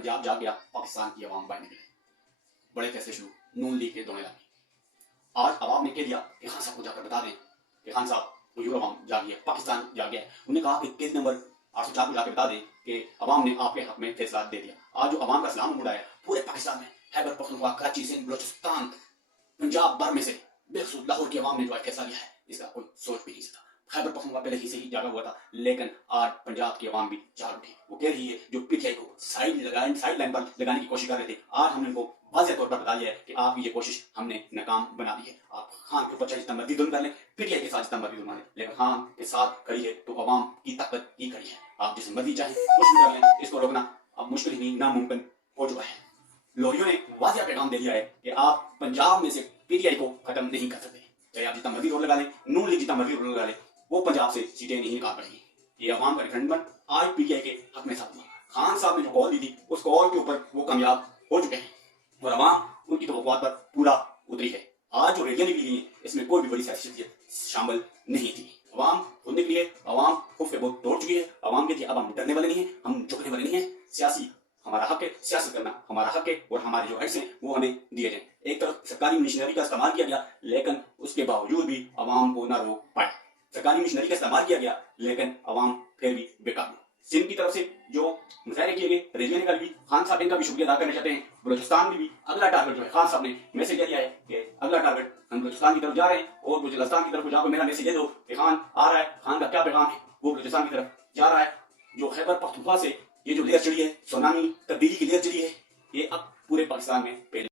पंजाब जाग गया, पाकिस्तान की आवाम बाहर निकले, बड़े फैसले शुरू, नून लीग के दौड़े लगे। आज आवाम ने कह दिया कि खान साहब को जाकर बता दें कि खान साहब हुजूर आवाम जागी है, पाकिस्तान जाग गया है। उन्होंने कहा कि केस नंबर 804 को जाकर बता दें कि आवाम ने आपके हक में फैसला दे दिया। आज जो आवाम का सलाम उड़ा है पूरे पाकिस्तान में, खैबर पख्तूनख्वा, कराची, सिंध, बलोचिस्तान, पंजाब भर में से बेखसूस लाहौर की आवाम ने जो फैसला लिया है, इसका कोई सोच भी नहीं सकता। खैबर पख्तूनख्वा पहले ही से ही जागा हुआ था, लेकिन आज पंजाब की आवाम भी जाग उठी। वो कह रही है जो पीटीआई को साइड लाइन पर लगाने की कोशिश कर रहे थे, आज हमने उनको वाज़ेह तौर पर बता दिया है कि आपकी ये कोशिश हमने नाकाम बना दी है। आप खान के ऊपर चाहे जितना मर्जी जुल्म कर लें, पीटीआई के साथ जितना मर्जी जुल्म कर लें, लेकिन खान के साथ खड़ी है तो आवाम की ताकत ही खड़ी है। आप जिस मर्जी चाहे कुछ भी कर लें, इसको रोकना अब मुश्किल ही नहीं, नामुमकिन हो चुका है। लोरियों ने वाज़ेह पैगाम दे दिया है कि आप पंजाब में से पीटीआई को खत्म नहीं कर सकते, चाहे आप जितना मर्जी रोक लगा लें, नून लीग जितना मर्जी रोक लगा लें, वो पंजाब से सीटें नहीं निकाल पाएंगी। ये आवाम का रेफरेंडम आज पीटीआई के हक में साबित हुआ। खान साहब ने जो कॉल दी थी, उस कॉल के ऊपर वो कामयाब हो चुके हैं और आवाम उनकी तवक्कुआत पर पूरा उतरी है। आज जो रैलियां निकली हैं, इसमें कोई भी बड़ी सियासी शख्सियत शामिल नहीं थी। आवाम खुद निकली है, आवाम खुद से बहुत तोड़ चुकी है। आवाम के लिए अब हम डरने वाले नहीं हैं, हम झुकने वाले नहीं हैं। सियासी हमारा हक है, सियासत करना हमारा हक है और हमारे जो राइट्स हैं वो हमें दिए जाएं। एक तरफ सरकारी मशीनरी का इस्तेमाल किया गया, लेकिन उसके बावजूद भी आवाम को ना रोक पाए। सरकारी मशीनरी का इस्तेमाल किया गया, लेकिन आवाम फिर भी बेकाबू। सिंध की तरफ से जो मुजाहरे किए गए, रैलियां निकाली, खान साहब इनका भी शुक्रिया अदा करना चाहते हैं। बलोचिस्तान में भी अगला टारगेट जो है, खान साहब ने मैसेज दिया है कि अगला टारगेट हम बलोचिस्तान की तरफ जा रहे हैं और बलोचिस्तान की तरफ जाकर मेरा मैसेज दे दो कि खान आ रहा है। खान का क्या पैगाम है, वो बलोचिस्तान की तरफ जा रहा है। जो खैबर पख्तूनख्वा से ये जो लेयर चढ़ी है, सुनामी तब्दीली की लेयर चढ़ी है, ये अब पूरे पाकिस्तान में